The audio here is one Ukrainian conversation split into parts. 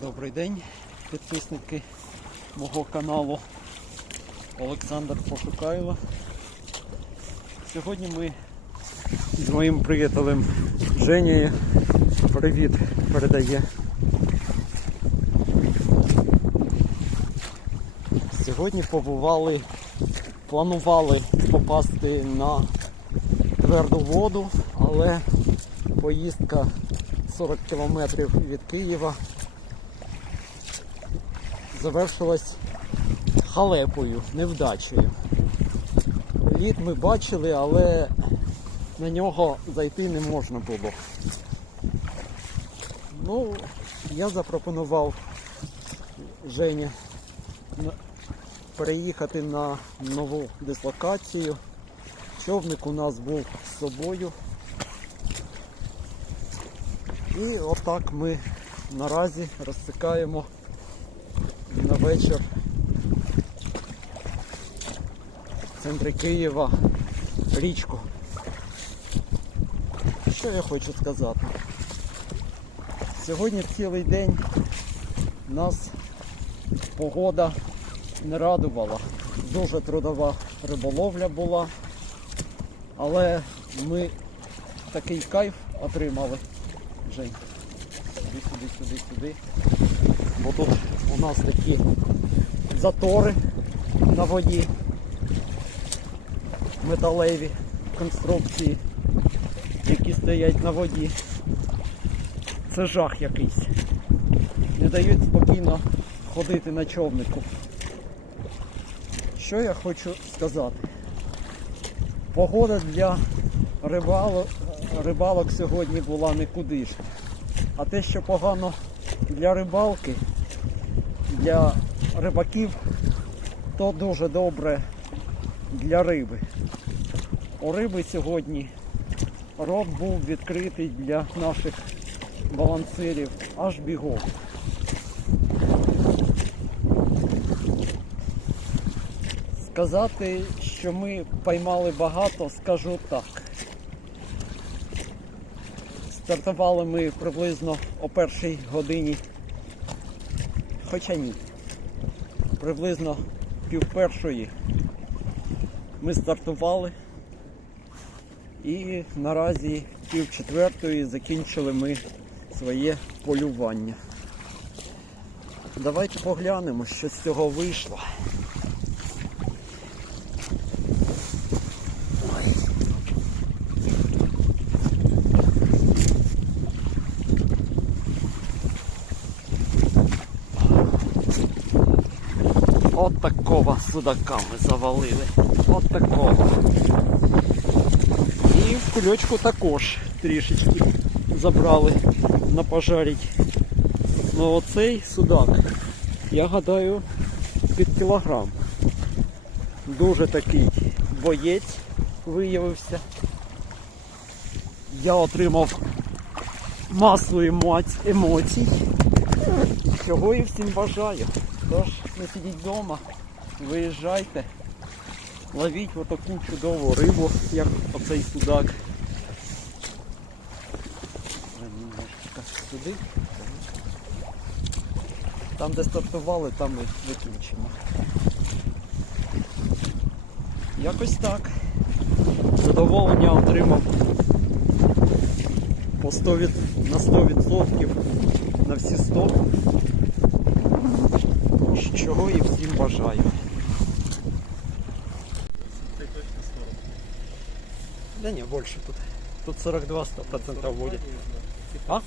Добрий день, підписники мого каналу Олександр Пошукайло. Сьогодні ми з моїм приятелем Женєю привіт передає. Сьогодні побували, планували попасти на тверду воду, але поїздка 40 кілометрів від Києва завершилась халепою, невдачею. Лід ми бачили, але на нього зайти не можна було. Ну, я запропонував Жені переїхати на нову дислокацію. Човник у нас був з собою. І отак ми наразі розсикаємо вечір в центрі Києва річку. Що я хочу сказати? Сьогодні цілий день нас погода не радувала. Дуже трудова риболовля була, але ми такий кайф отримали. Жень, сюди, сюди, сюди, сюди. Бо тут у нас такі затори на воді, металеві конструкції, які стоять на воді. Це жах якийсь. Не дають спокійно ходити на човнику. Що я хочу сказати? Погода для рибалок, рибалок сьогодні була никудишня. А те, що погано для рибалки, для рибаків, то дуже добре для риби. У риби сьогодні рот був відкритий для наших балансирів аж бігом. Сказати, що ми поймали багато, скажу так. Стартували ми приблизно о першій годині. Хоча ні. Приблизно пів першої ми стартували. І наразі пів четвертої закінчили ми своє полювання. Давайте поглянемо, що з цього вийшло. Такого судака ми завалили. От такого. І в кульочку також трішечки забрали на пожарить. Ну оцей судак, я гадаю, під кілограм. Дуже такий боєць виявився. Я отримав масу емоцій. Чого і всім бажаю. Тож не сидіть вдома, виїжджайте, ловіть отаку чудову рибу, як оцей судак. Сюди. Там, де стартували, там і закінчимо. Якось так. Задоволення отримав по 100 від, на 100% на всі 100. Чого і всім бажаю. Да не, больше тут. Тут 42 100% будет. А?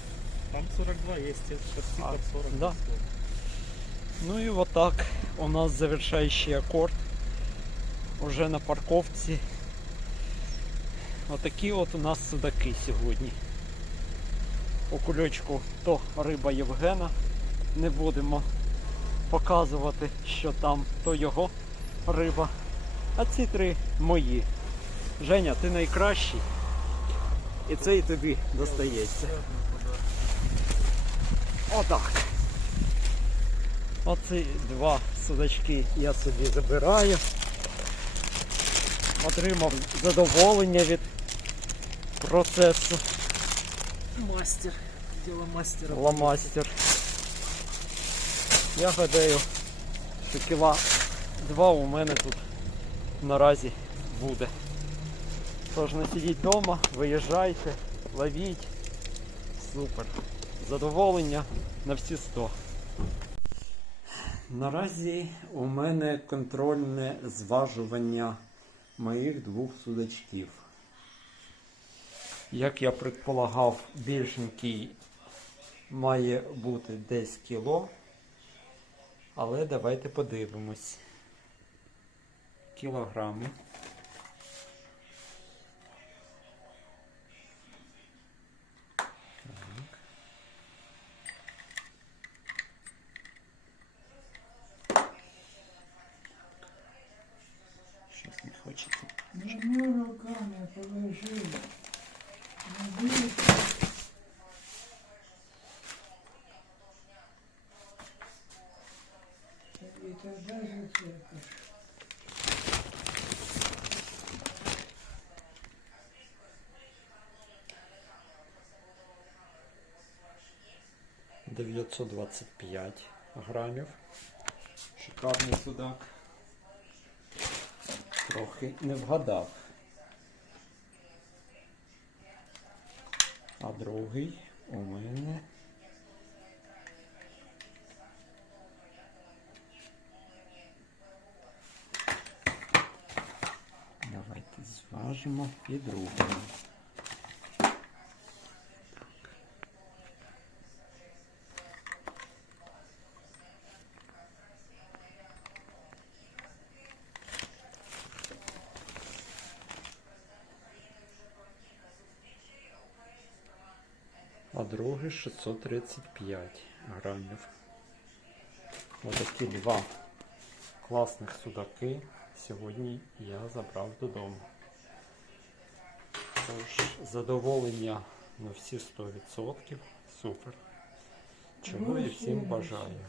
Там 42 есть, это почти А, под 40. да. Ну и вот так у нас завершающий аккорд. Уже на парковці. Отакі от у нас судаки сьогодні. У кульочку то риба Євгена. Не будемо показувати, що там то його риба. А ці три мої. Женя, ти найкращий. І цей тобі достається. Отак. Оці два судачки я собі забираю. Отримав задоволення від процесу. Мастер. Дело мастера. Ламастер. Я гадаю, що кіла два у мене тут наразі буде. Тож не сидіть вдома, виїжджайте, ловіть. Супер. Задоволення на всі 100. Наразі у мене контрольне зважування моїх двох судачків. Як я предполагав, більшенький має бути десь кіло. Але давайте подивимось. Кілограми. Щось не хочеться. Ну, руками положи. Не бійся. І тоді зацепиш. — 925 грамів. Шикарний судак. Трохи не вгадав. А другий у мене. Давайте зважимо і другий. а другий 635 грамів. Отакі два класних судаки сьогодні я забрав додому. Тож, задоволення на всі 100%. Супер. Чого і всім бажаю.